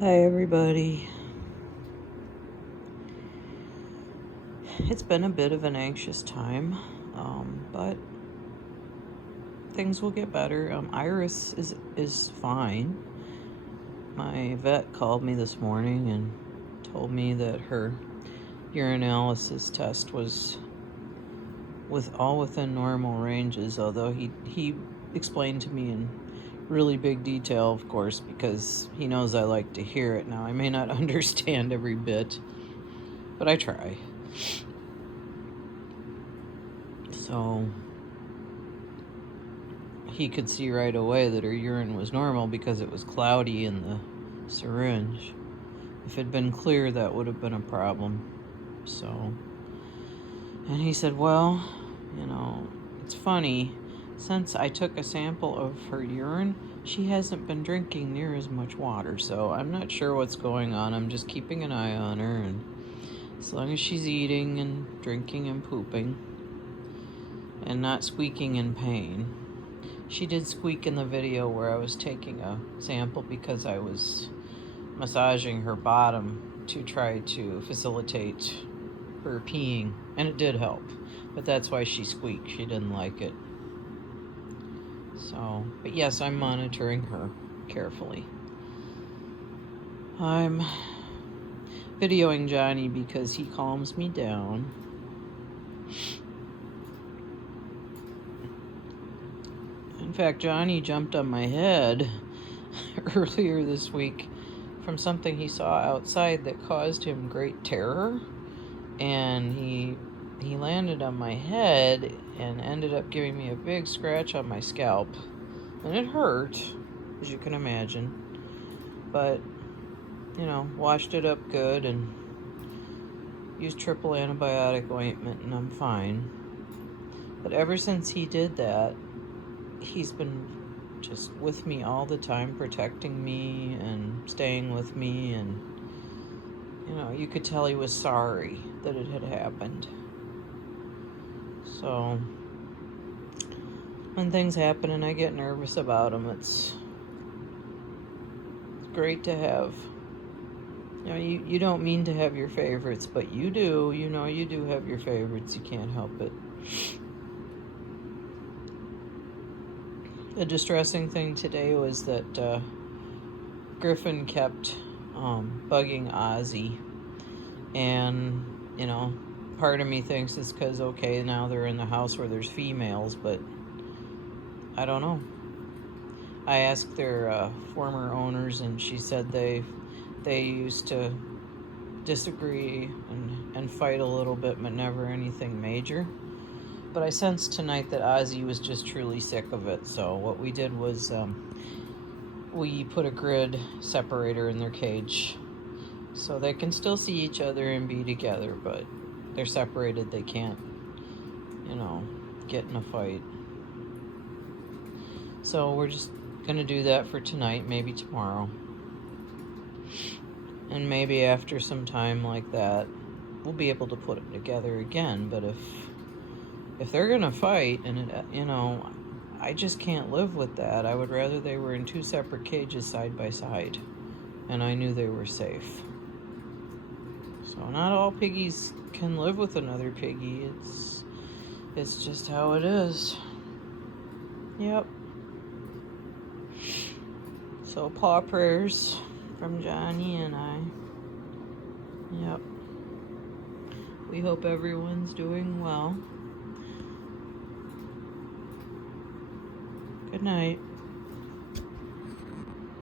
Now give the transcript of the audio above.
Hi, everybody. It's been a bit of an anxious time, but things will get better. Iris is fine. My vet called me this morning and told me that her urinalysis test was all within normal ranges, although he explained to me in really big detail, of course, because he knows I like to hear it. Now, I may not understand every bit, but I try. So he could see right away that her urine was normal because it was cloudy in the syringe. If it had been clear, that would have been a problem. So, and he said, well, it's funny. Since I took a sample of her urine, she hasn't been drinking near as much water. So I'm not sure what's going on. I'm just keeping an eye on her. And as long as she's eating and drinking and pooping and not squeaking in pain. She did squeak in the video where I was taking a sample because I was massaging her bottom to try to facilitate her peeing, and it did help, but that's why she squeaked. She didn't like it. So, but yes, I'm monitoring her carefully. I'm videoing Johnny because he calms me down. In fact, Johnny jumped on my head earlier this week from something he saw outside that caused him great terror, and he landed on my head and ended up giving me a big scratch on my scalp, and it hurt, as you can imagine, but washed it up good and used triple antibiotic ointment, and I'm fine. But ever since he did that, he's been just with me all the time, protecting me and staying with me, and you could tell he was sorry that it had happened. So when things happen and I get nervous about them, it's great to have. You don't mean to have your favorites, but you do. You do have your favorites. You can't help it. The distressing thing today was that Griffin kept bugging Ozzie, and part of me thinks it's because now they're in the house where there's females, but I don't know. I asked their former owners, and she said they used to disagree and fight a little bit, but never anything major. But I sensed tonight that Ozzie was just truly sick of it. So what we did was we put a grid separator in their cage so they can still see each other and be together, but they're separated. They can't, get in a fight. So we're just going to do that for tonight, maybe tomorrow. And maybe after some time like that, we'll be able to put them together again. But if they're going to fight, and I just can't live with that. I would rather they were in two separate cages side by side, and I knew they were safe. So not all piggies can live with another piggy. It's just how it is. Yep. So paw prayers from Johnny and I. Yep. We hope everyone's doing well. Good night.